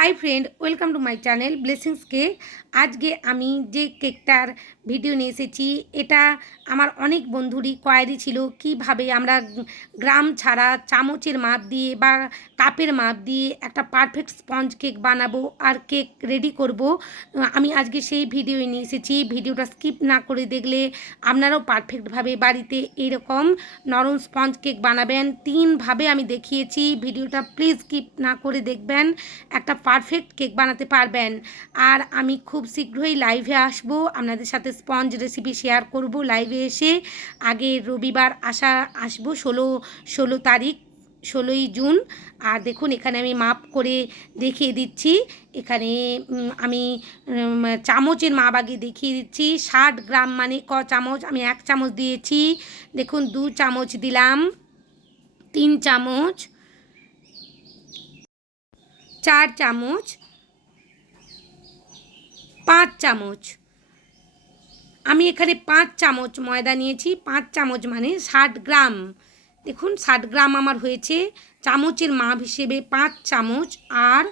Hi friend, welcome to my channel blessings cake আজকে আমি যে কেকটার ভিডিও নিয়ে এসেছি, এটা আমার অনেক বন্ধুরই কোয়ারি ছিল, কীভাবে আমরা গ্রাম ছাড়া চামচের মাপ দিয়ে বা কাপের মাপ দিয়ে একটা পারফেক্ট স্পঞ্জ কেক বানাবো আর কেক রেডি করব। আমি আজকে সেই ভিডিও নিয়ে এসেছি, ভিডিওটা স্কিপ না করে দেখলে আপনারাও পারফেক্টভাবে বাড়িতে এরকম নরম স্পঞ্জ কেক বানাবেন। তিনভাবে আমি দেখিয়েছি, ভিডিওটা প্লিজ স্কিপ না করে দেখবেন। একটা পারফেক্ট কেক বানাতে পারবেন। আর আমি খুব শীঘ্রই লাইভে আসব। আপনাদের সাথে স্পঞ্জ রেসিপি শেয়ার করব লাইভে এসে। আগে রবিবার আসা, আসব ষোলো ষোলো তারিখ, ষোলোই জুন। আর দেখুন, এখানে আমি মাপ করে দেখিয়ে দিচ্ছি। এখানে আমি চামচের মাপ আগে দেখিয়ে দিচ্ছি। ষাট গ্রাম মানে ক চামচ? আমি এক চামচ দিয়েছি। দেখুন, দু চামচ দিলাম। তিন চামচ। চার চামচ, পাঁচ চামচ। আমি এখানে পাঁচ চামচ ময়দা নিয়েছি, পাঁচ চামচ মানে ষাট গ্রাম। দেখুন, ষাট গ্রাম আমার হয়েছে। চামচের মাপ হিসেবে পাঁচ চামচ, আর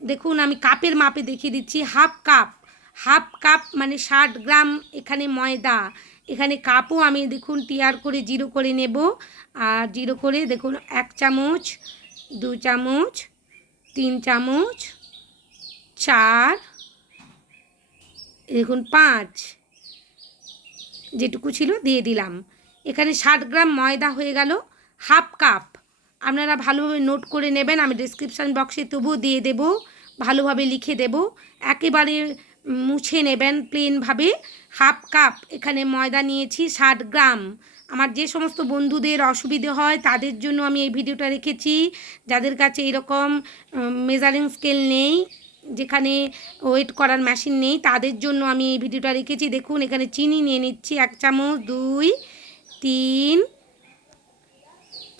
দেখুন, আমি কাপের মাপে দেখিয়ে দিচ্ছি, হাফ কাপ। হাফ কাপ মানে ষাট গ্রাম এখানে ময়দা। এখানে কাপও আমি দেখুন, টিয়ার করে জিরো করে নেব। আর জিরো করে দেখুন, এক চামচ, দু চামচ তিন চামচ, চার, দেখুন পাঁচ, যেটুকু ছিল দিয়ে দিলাম। এখানে ষাট গ্রাম ময়দা হয়ে গেল, হাফ কাপ। আপনারা ভালোভাবে নোট করে নেবেন, আমি ডিসক্রিপশান বক্সে তবুও দিয়ে দেব, ভালোভাবে লিখে দেব। একেবারে মুছে নেবেন প্লেনভাবে হাফ কাপ এখানে ময়দা নিয়েছি, ষাট গ্রাম। আমার যে সমস্ত বন্ধুদের অসুবিধে হয়, তাদের জন্য আমি এই ভিডিওটা রেখেছি। যাদের কাছে এরকম মেজারিং স্কেল নেই, যেখানে ওয়েট করার মেশিন নেই, তাদের জন্য আমি এই ভিডিওটা রেখেছি। দেখুন, এখানে চিনি নিয়ে নিচ্ছি এক চামচ, দুই, তিন,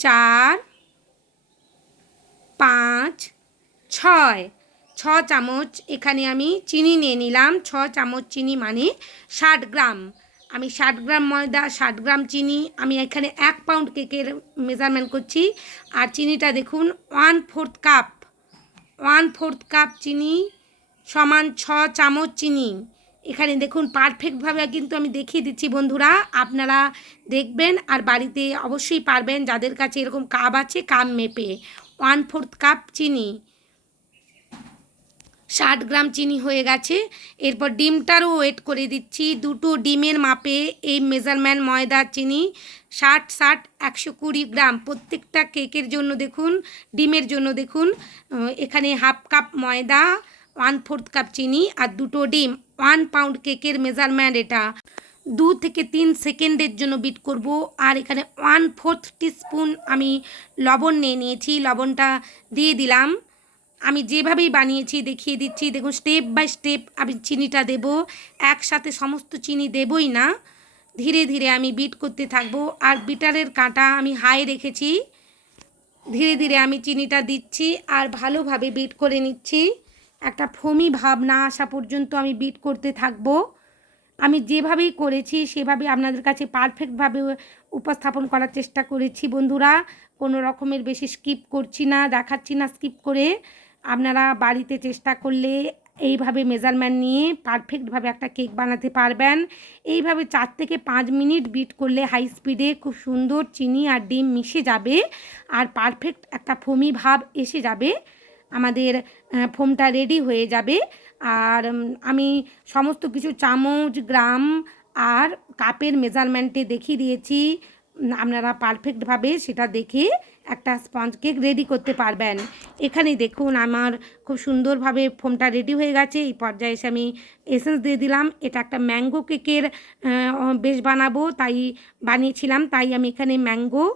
চার, পাঁচ, ছয়। ছ চামচ এখানে আমি চিনি নিয়ে নিলাম। ছ চামচ চিনি মানে ষাট গ্রাম। আমি ষাট গ্রাম ময়দা, ষাট গ্রাম চিনি, আমি এখানে এক পাউন্ড কেকের মেজারমেন্ট করছি। আর চিনিটা দেখুন one fourth cup one fourth cup চিনি সমান ছ চামচ চিনি। এখানে দেখুন পারফেক্টভাবে কিন্তু আমি দেখিয়ে দিচ্ছি বন্ধুরা, আপনারা দেখবেন আর বাড়িতে অবশ্যই পারবেন যাদের কাছে এরকম কাপ আছে কাপ মেপে ওয়ান ফোর্থ কাপ চিনি। ষাট গ্রাম চিনি হয়ে গেছে। এরপর ডিমটারও ওয়েট করে দিচ্ছি। দুটো ডিমের মাপে এই মেজারম্যান ময়দা, চিনি, ষাট ষাট একশো কুড়ি গ্রাম। প্রত্যেকটা কেকের জন্য দেখুন, ডিমের জন্য দেখুন এখানে হাফ কাপ ময়দা, ওয়ান ফোর্থ কাপ চিনি আর দুটো ডিম। ওয়ান পাউন্ড কেকের মেজারম্যান্ট এটা। দু থেকে তিন সেকেন্ডের জন্য বিট করব। আর এখানে ওয়ান ফোর্থ টিস্পুন আমি লবণ নিয়ে নিয়েছি। লবণটা দিয়ে দিলাম। আমি যেভাবেই বানিয়েছি, দেখিয়ে দিচ্ছি, দেখুন স্টেপ বাই স্টেপ আমি চিনিটা দেব, একসাথে সমস্ত চিনি দেবই না, ধীরে ধীরে আমি বিট করতে থাকব, আর বিটারের কাঁটা আমি হাই রেখেছি, ধীরে ধীরে আমি চিনিটা দিচ্ছি, আর ভালোভাবে বিট করে নিচ্ছি, একটা ফমি ভাব না আসা পর্যন্ত আমি বিট করতে থাকব, আমি যেভাবেই করেছি সেভাবে আপনাদের কাছে পারফেক্টভাবে উপস্থাপন করার চেষ্টা করেছি বন্ধুরা, কোনো রকমের বেশি স্কিপ করছি না, দেখাচ্ছি না স্কিপ করে আপনারা বাড়িতে চেষ্টা করলে এইভাবে মেজারমেন্ট নিয়ে পারফেক্টভাবে একটা কেক বানাতে পারবেন। এইভাবে চার থেকে পাঁচ মিনিট বিট করলে হাই স্পিডে খুব সুন্দর চিনি আর ডিম মিশে যাবে আর পারফেক্ট একটা ফোমি ভাব এসে যাবে। আমাদের ফোমটা রেডি হয়ে যাবে। আর আমি সমস্ত কিছু চামচ, গ্রাম আর কাপের মেজারমেন্টে দেখিয়ে দিয়েছি। আপনারা পারফেক্টভাবে সেটা দেখে একটা স্পঞ্জ কেক রেডি করতে পারবেন। এখানে দেখুন আমার খুব সুন্দরভাবে ফোমটা রেডি হয়ে গেছে। এই পর্যায়ে এসে আমি এসেন্স দিয়ে দিলাম। এটা একটা ম্যাঙ্গো কেকের বেশ বানাবো। তাই বানিয়েছিলাম। তাই আমি এখানে ম্যাঙ্গো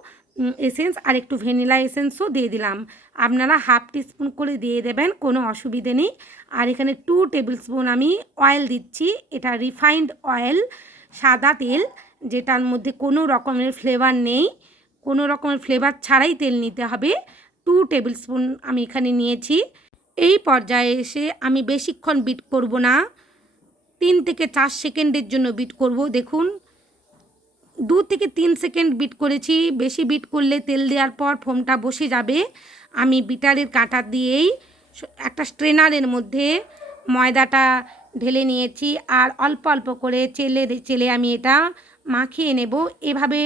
এসেন্স আর একটু ভ্যানিলা এসেন্সও দিয়ে দিলাম। আপনারা হাফ টিস্পুন করে দিয়ে দেবেন, কোনো অসুবিধে নেই। আর এখানে টু টেবিল স্পুন আমি অয়েল দিচ্ছি। এটা রিফাইন্ড অয়েল সাদা তেল, যেটার মধ্যে কোনো রকমের ফ্লেভার নেই। কোনো রকমের ফ্লেভার ছাড়াই তেল নিতে হবে। টু টেবিল স্পুন আমি এখানে নিয়েছি। এই পর্যায়ে এসে আমি বেশিক্ষণ বিট করব না। তিন থেকে চার সেকেন্ডের জন্য বিট করব। দেখুন, দু থেকে তিন সেকেন্ড বিট করেছি। বেশি বিট করলে তেল দেওয়ার পর ফোমটা বসে যাবে। আমি বিটারের কাঁটা দিয়েই একটা স্ট্রেনারের মধ্যে ময়দাটা ঢেলে নিয়েছি। আর অল্প অল্প করে চেলে চেলে আমি এটা মাখিয়ে নেব। এভাবে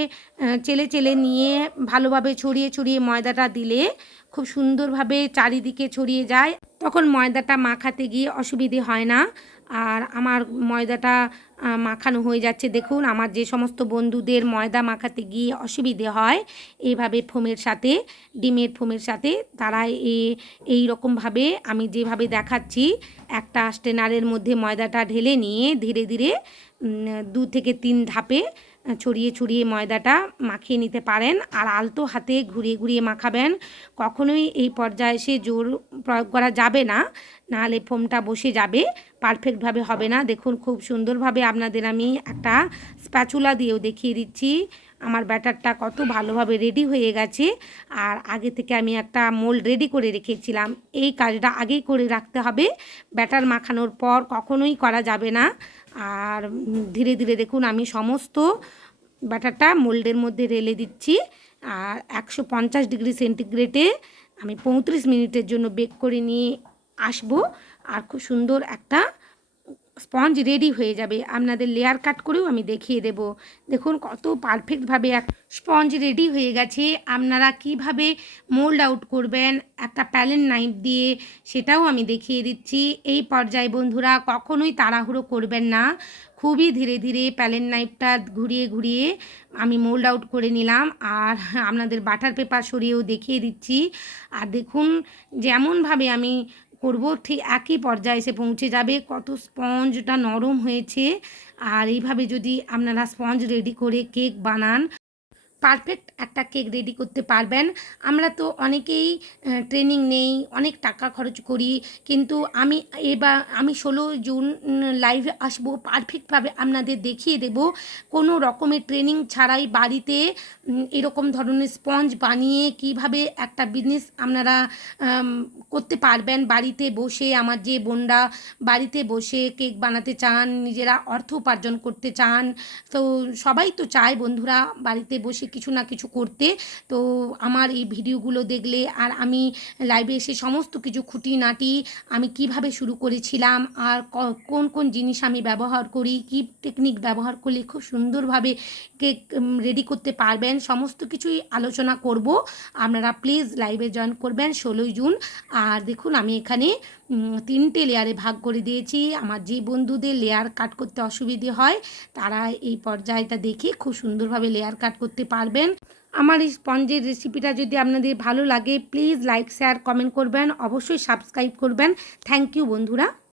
চেলে চেলে নিয়ে ভালোভাবে ছড়িয়ে ছড়িয়ে ময়দাটা দিলে খুব সুন্দরভাবে চারিদিকে ছড়িয়ে যায়। তখন ময়দাটা মাখাতে গিয়ে অসুবিধে হয় না। আর আমার ময়দাটা মাখানো হয়ে যাচ্ছে। দেখুন, আমার যে সমস্ত বন্ধুদের ময়দা মাখাতে গিয়ে অসুবিধে হয়, এইভাবে ফোমের সাথে, ডিমের ফোমের সাথে তারা এই রকমভাবে আমি যেভাবে দেখাচ্ছি, একটা স্টেনারের মধ্যে ময়দাটা ঢেলে নিয়ে ধীরে ধীরে দু থেকে তিন ধাপে ছড়িয়ে ছড়িয়ে ময়দাটা মাখিয়ে নিতে পারেন আর আলতো হাতে ঘুরিয়ে ঘুরিয়ে মাখাবেন। কখনোই এই পর্যায়ে এসে জোর প্রয়োগ করা যাবে না, নাহলে ফোমটা বসে যাবে পারফেক্টভাবে হবে না। দেখুন, খুব সুন্দরভাবে আপনাদের আমি একটা স্প্যাচুলা দিয়েও দেখিয়ে দিচ্ছি। আমার ব্যাটারটা কত ভালোভাবে রেডি হয়ে গেছে। আর আগে থেকে আমি একটা মোল্ড রেডি করে রেখেছিলাম। এই কাজটা আগেই করে রাখতে হবে। ব্যাটার মাখানোর পর কখনোই করা যাবে না। আর ধীরে ধীরে দেখুন আমি সমস্ত ব্যাটারটা মোল্ডের মধ্যে রেলে দিচ্ছি। আর একশো পঞ্চাশ ডিগ্রি সেন্টিগ্রেডে আমি পঁয়ত্রিশ মিনিটের জন্য বেক করে নিয়ে আসব। আর খুব সুন্দর একটা স্পঞ্জ রেডি হয়ে যাবে। আপনাদের লেয়ার কাট করেও আমি দেখিয়ে দেব। দেখুন কত পারফেক্টভাবে এক স্পঞ্জ রেডি হয়ে গেছে। আপনারা কীভাবে মোল্ড আউট করবেন, একটা প্যালেন নাইফ দিয়ে, সেটাও আমি দেখিয়ে দিচ্ছি। এই পর্যায়ে বন্ধুরা কখনোই তাড়াহুড়ো করবেন না। খুবই ধীরে ধীরে প্যালেন নাইফটা ঘুরিয়ে ঘুরিয়ে আমি মোল্ড আউট করে নিলাম। আর আপনাদের বাটার পেপার সরিয়েও দেখিয়ে দিচ্ছি। আর দেখুন, যেমনভাবে আমি করব, ঠিক একই পর্যায়ে এসে পৌঁছে যাবে। কত স্পঞ্জটা নরম হয়েছে। আর এইভাবে যদি আপনারা স্পঞ্জ রেডি করে কেক বানান পারফেক্ট একটা কেক রেডি করতে পারবেন। আমরা তো অনেকেই ট্রেনিং নেই, অনেক টাকা খরচ করি, কিন্তু আমি এবার, আমি ষোলো জুন লাইভে আসব পারফেক্টভাবে আপনাদের দেখিয়ে দেব। কোনো রকমের ট্রেনিং ছাড়াই বাড়িতে এরকম ধরনের স্পঞ্জ বানিয়ে কীভাবে একটা বিজনেস আপনারা করতে পারবেন। বাড়িতে বসে আমার যে বোনরা বাড়িতে বসে কেক বানাতে চান, নিজেরা অর্থ উপার্জন করতে চান, তো সবাই তো চায় বন্ধুরা বাড়িতে বসে কিছু না কিছু করতে। তো আমার এই ভিডিওগুলো দেখলে আর আমি লাইভে এসে সমস্ত কিছু খুঁটিনাটি আমি কীভাবে শুরু করেছিলাম, আর কোন কোন জিনিস আমি ব্যবহার করি, কি টেকনিক ব্যবহার করলে খুব সুন্দরভাবে কেক রেডি করতে পারবেন, সমস্ত কিছুই আলোচনা করব। আপনারা প্লিজ লাইভে জয়েন করবেন ষোলোই জুন। আর দেখুন আমি এখানে তিনটে লেয়ারে ভাগ করে দিয়েছি। আমার যে বন্ধুদের লেয়ার কাট করতে অসুবিধে হয়, তারা এই পর্যায়টা দেখে খুব সুন্দরভাবে লেয়ার কাট করতে পারবেন। আমার এই স্পঞ্জের রেসিপিটা যদি আপনাদের ভালো লাগে প্লিজ লাইক শেয়ার কমেন্ট করবেন। অবশ্যই সাবস্ক্রাইব করবেন। থ্যাংক ইউ বন্ধুরা।